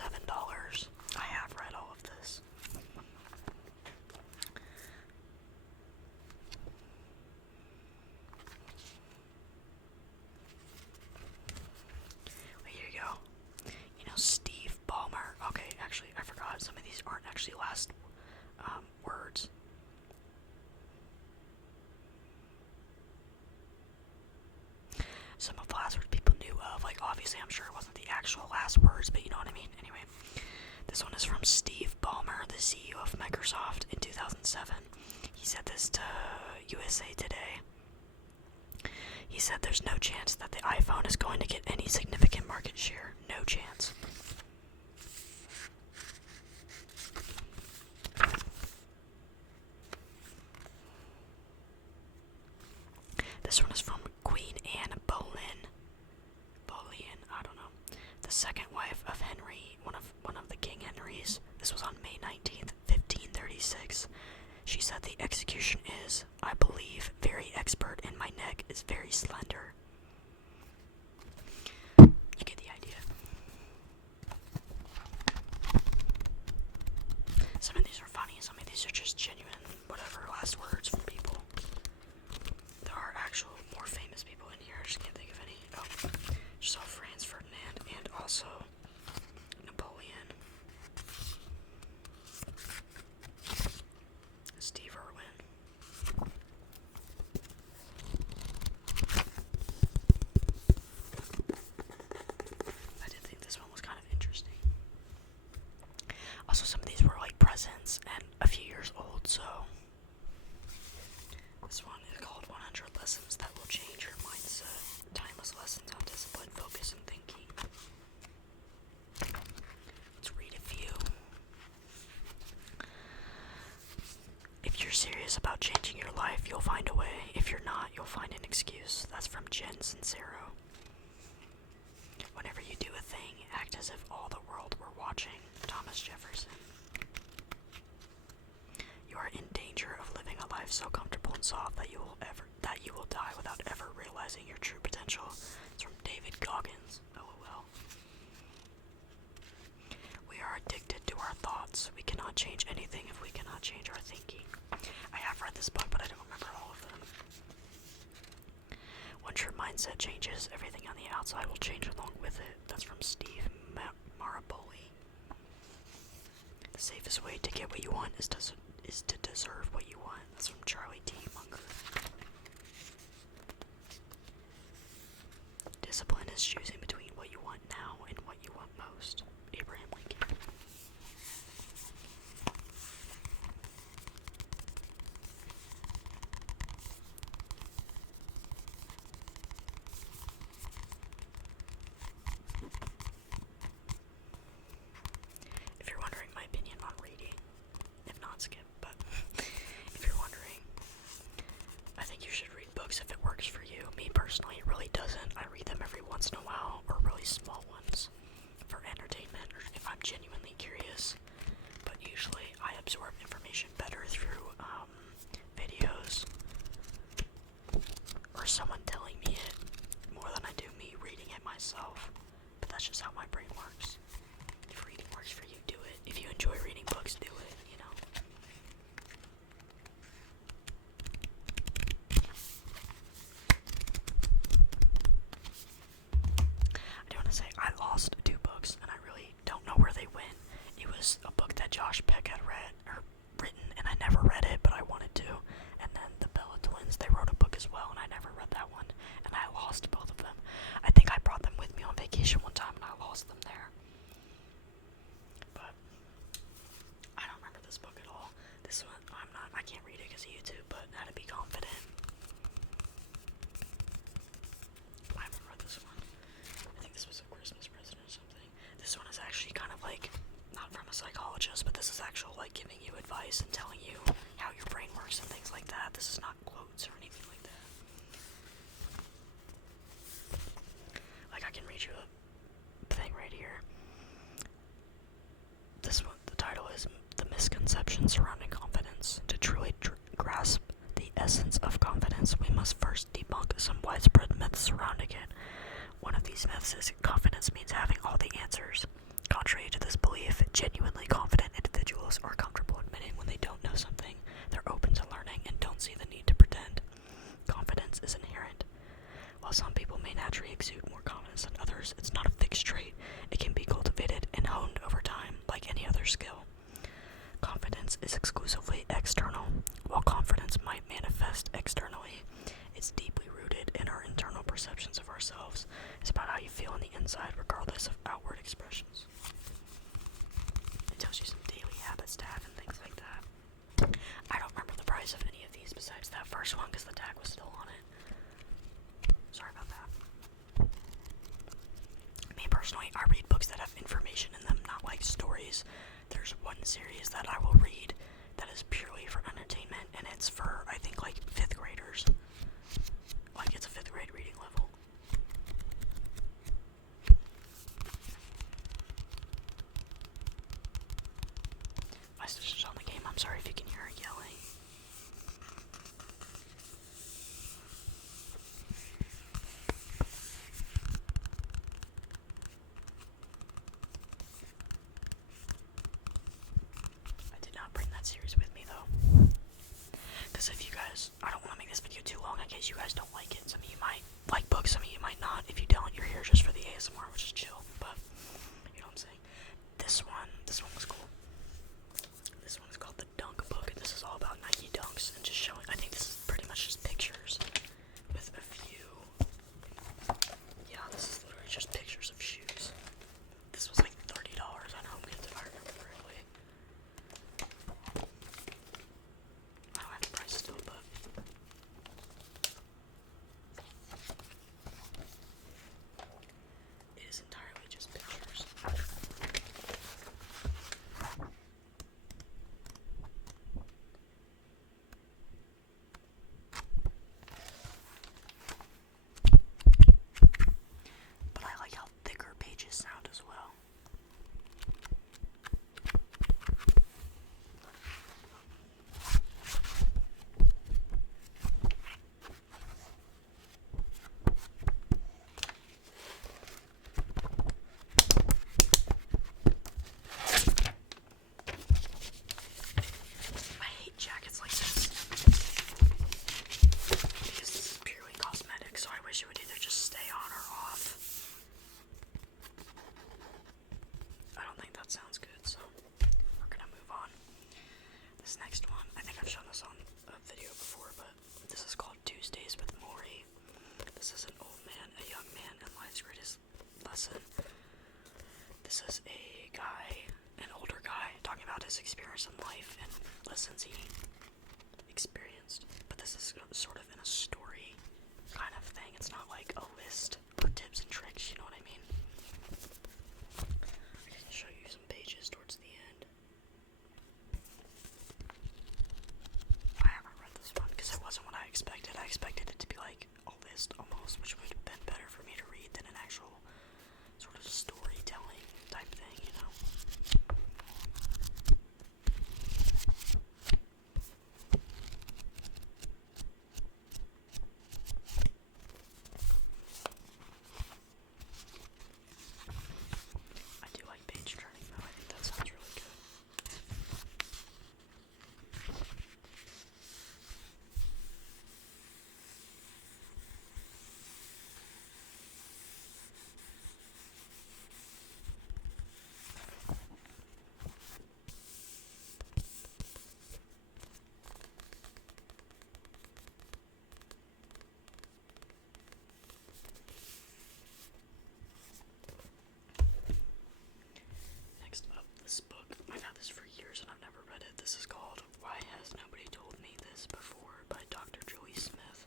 $7. I have read all of this. Well, here you go. You know, Steve Ballmer. Okay, actually, I forgot. Some of these aren't actually last words. Some of the last words people knew of. Like, obviously, I'm sure it wasn't the actual last words, but you know what I mean? Anyway, this one is from Steve Ballmer, the CEO of Microsoft, in 2007. He said this to USA Today. He said there's no chance that the iPhone is going to get any significant market share. No chance. This one is from Queen Anne Boleyn, I don't know, the second wife of Henry, one of the King Henrys. This was on May 19th, 1536. She said the execution is, I believe, very expert, and my neck is very slender. You get the idea. Some of these are funny, some of these are just genuine, whatever, last words from people. There are actual more famous people in here, I just can't think of any. Oh, just saw Franz Ferdinand and also Napoleon. Steve Irwin. I did think this one was kind of interesting. Also, some of these were like presents and a few years old, so this one is called 100 Lessons That Will Change Your Mindset. Timeless lessons on discipline, focus, and thinking. Let's read a few. If you're serious about changing your life, you'll find a way. If you're not, you'll find an excuse. That's from Jen Sincero. Whenever you do a thing, act as if all the world were watching. Thomas Jefferson. You are in danger of living a life so comfortable and soft that you will die without ever realizing your true potential. It's from David Goggins. LOL. We are addicted to our thoughts. We cannot change anything if we cannot change our thinking. I have read this book, but I don't remember all of them. Once your mindset changes, everything on the outside will change along with it. That's from Steve Maraboli. The safest way to get what you want is to deserve what you want. That's from Charlie T. Munger. Discipline is choosing between what you want now and what you want most. Abraham Lincoln. If you're wondering my opinion on reading, if not, skip, but if you're wondering, I think you should read books if it works for you. Me personally, it really doesn't. I read them every once in a while, or really small ones, for entertainment, or if I'm genuinely curious. But usually, I absorb information better through videos, or someone telling me it, more than I do me reading it myself. But that's just how my brain works. If reading works for you, do it. If you enjoy reading books, do it, you know. I do want to say, I lost 2 books, and I really don't know where they went. It was a book that Josh Peck had written, and I never read it, but I wanted to. And then the Bella Twins, they wrote a book as well, and I never read that one, and I lost both of them. I think I brought them with me on vacation one time, and I lost them there. But I don't remember this book at all. This one, I can't read it because of YouTube, but How to Be Confident. I remember this one. I think this was a Christmas present or something. This one is actually kind of like, not from a psychologist, but this is actual like giving you advice and telling you how your brain works and things like that. This is not quotes or anything like that. Like, I can read you a thing right here. This one, the title is The Misconceptions Surrounding Confidence. To truly grasp the essence of confidence, we must first debunk some widespread myths surrounding it. One of these myths is confidence means having all the answers. Contrary to this sorry if you can hear her yelling. I did not bring that series with me though. Because if you guys, I don't want to make this video too long in case you guys don't like it. Some of you might like books, some of you might not. If you don't, you're here just for the ASMR, which is chill. But, you know what I'm saying. This one was cool. This one is called the Dunk Book. This is all about Nike Dunks and just showing, I think this is pretty much just pictures with a few, yeah, this is literally just pictures of shoes. This was like $30 on HomeGoods if I remember correctly. I don't have the price still, but it is entirely just pictures. But I like how thicker pages sound as well. I hate jackets like this because this is purely cosmetic, so I wish it would either just stay on or off. I don't think that sounds good, so we're gonna move on. This next one, I think I've shown this on a video before, but this is called Tuesdays with Maury. This is an old man, a young man, and life's greatest lesson. This is a guy, an older guy, talking about his experience in life and lessons he experienced. But this is sort of in a story kind of thing. It's not like a list or tips and tricks, you know what I mean? I can show you some pages towards the end. I haven't read this one because it wasn't what I expected. I expected it to be like a list almost, which would have been better for me to read than an actual sort of storytelling type thing, you know? I do like page turning though, I think that sounds really good. Next up, this book. I've had this for years and I've never read it. This is called Why Has Nobody Told Me This Before by Dr. Julie Smith.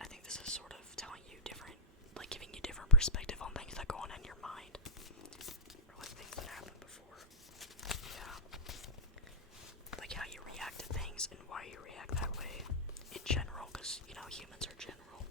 I think this is sort of telling you different, like giving you different perspective on things that go on in your mind. Or like things that happened before. Yeah. Like how you react to things and why you react that way in general, because, you know, humans are general.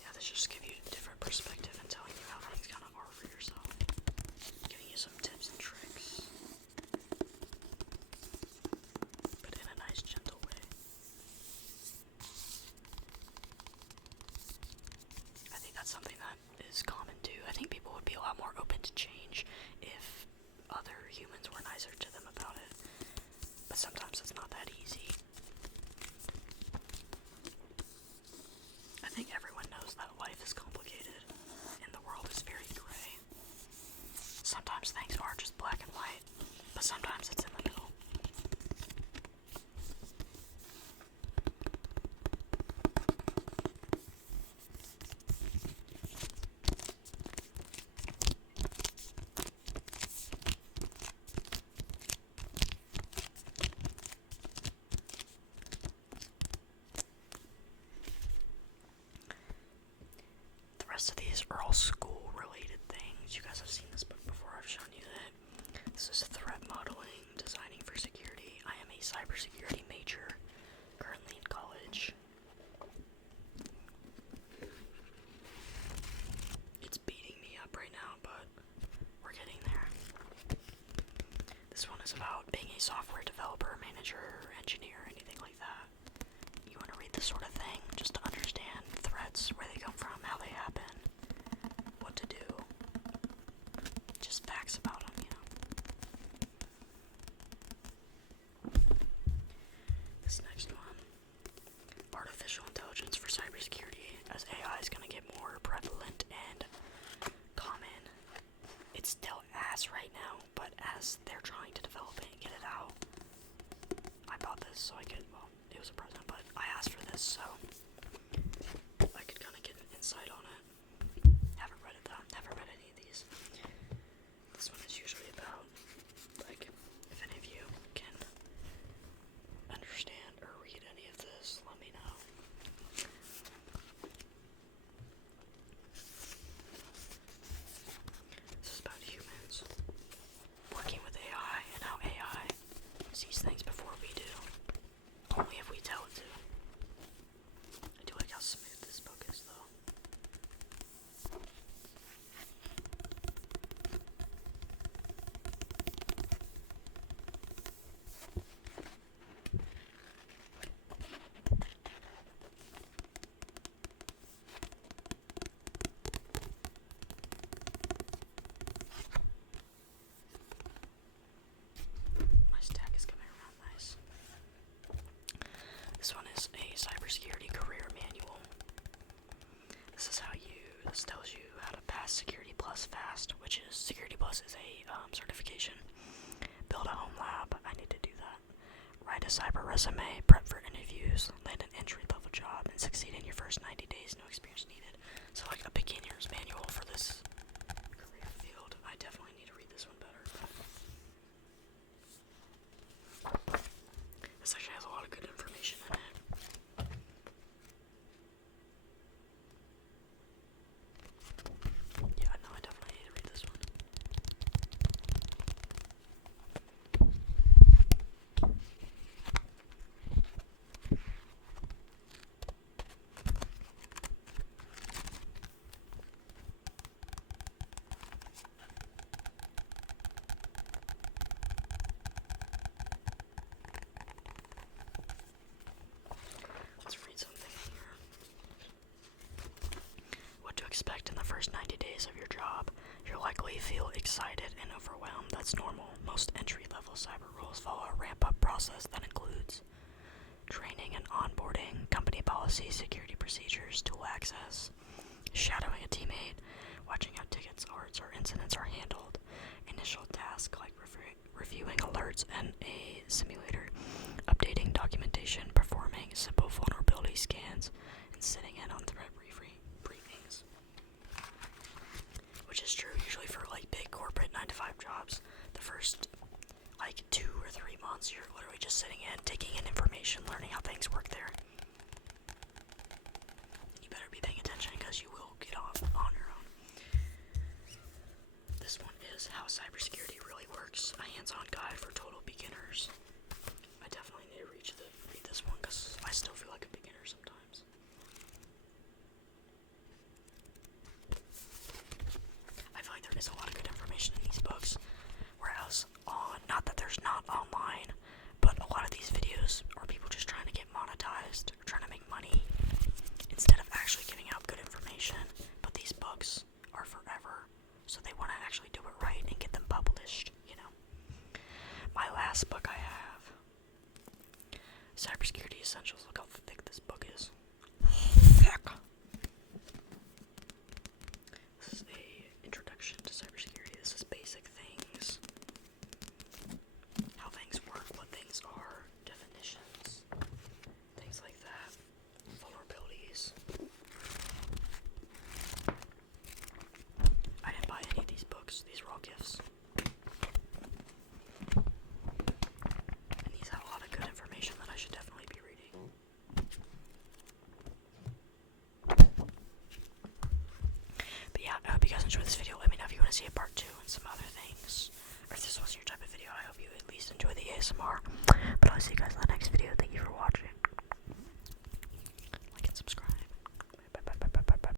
Yeah, this just gives you a different perspective and telling you how things kind of are for yourself. Giving you some tips and tricks. But in a nice, gentle way. I think that's something that is common too. I think people would be a lot more open to change if other humans were nicer to them about it. But sometimes it's not that easy. I think everyone knows that life is complicated and the world is very gray. Sometimes things are just black and white, but sometimes it's in the middle. The rest of these are all school-related things. You guys have seen this book before. I've shown you that. This is threat modeling, designing for security. I am a cybersecurity major, currently in college. manager, engineer, anything like that. You want to read this sort of thing just to understand threats, where they come from, how they happen, what to do. Just facts about them, you know. This next one, artificial intelligence for cybersecurity. As AI is going to get more prevalent and common, it's still ass right now, but as they're trying to develop it and get it out, I bought this so I could, well, it was a present, but I asked for this so I could kind of get an insight on it. Haven't read it though, haven't read any of these. This one is usually about, like, if any of you can understand or read any of this, let me know. This is about humans working with AI and how AI sees things before we do. Only if we tell it to. I do like how smooth this book is, though. My stack is coming around nice. This one is a cybersecurity career manual. This tells you how to pass Security Plus fast, which is, Security Plus is a certification. Build a home lab, I need to do that. Write a cyber resume, prep for interviews, land an entry-level job, and succeed in your first 90 days, no experience needed. So like a beginner's manual for this career field. I definitely need to read this one better. This actually has a lot of good information in it. Yeah, no, I definitely need to read this one. Let's read something here. What to expect in the first 90 days of your job. You'll likely feel excited and overwhelmed. That's normal. Most entry-level cyber roles follow a ramp-up process that includes training and onboarding, company policies, security procedures, tool access, shadowing a teammate, watching how tickets, alerts, or incidents are handled, initial tasks like reviewing alerts and a simulator, updating documentation, performing simple vulnerability scans, and sitting in on threat briefings. Which is true usually for like big corporate 9-to-5 jobs. The first like 2 or 3 months you're literally just sitting in, taking in information, learning how things work there. You better be paying attention because you will get off on your own. This one is How Cybersecurity Really Works, a hands-on guide for total beginners. I definitely need to read this one because I still feel like a beginner sometimes. I feel like there is a lot of good information in these books, whereas not that there's not online, but a lot of these videos are people just trying to get monetized or trying to make money instead of actually giving out good information. But these books are forever, so they want to actually do it right and get them published, you know. My last book I have, Cybersecurity Essentials. Look how thick this book is. Thick. This is a introduction to cybersecurity. This is basic things. How things work, what things are, definitions, things like that. Vulnerabilities. I didn't buy any of these books. These were all gifts. And these have a lot of good information that I should definitely be reading. But yeah, I hope you guys enjoyed this video. Let me know if you want to see a part 2 and some other things. Or if this wasn't your type of video, I hope you at least enjoy the ASMR. But I'll see you guys in the next video. Thank you for watching.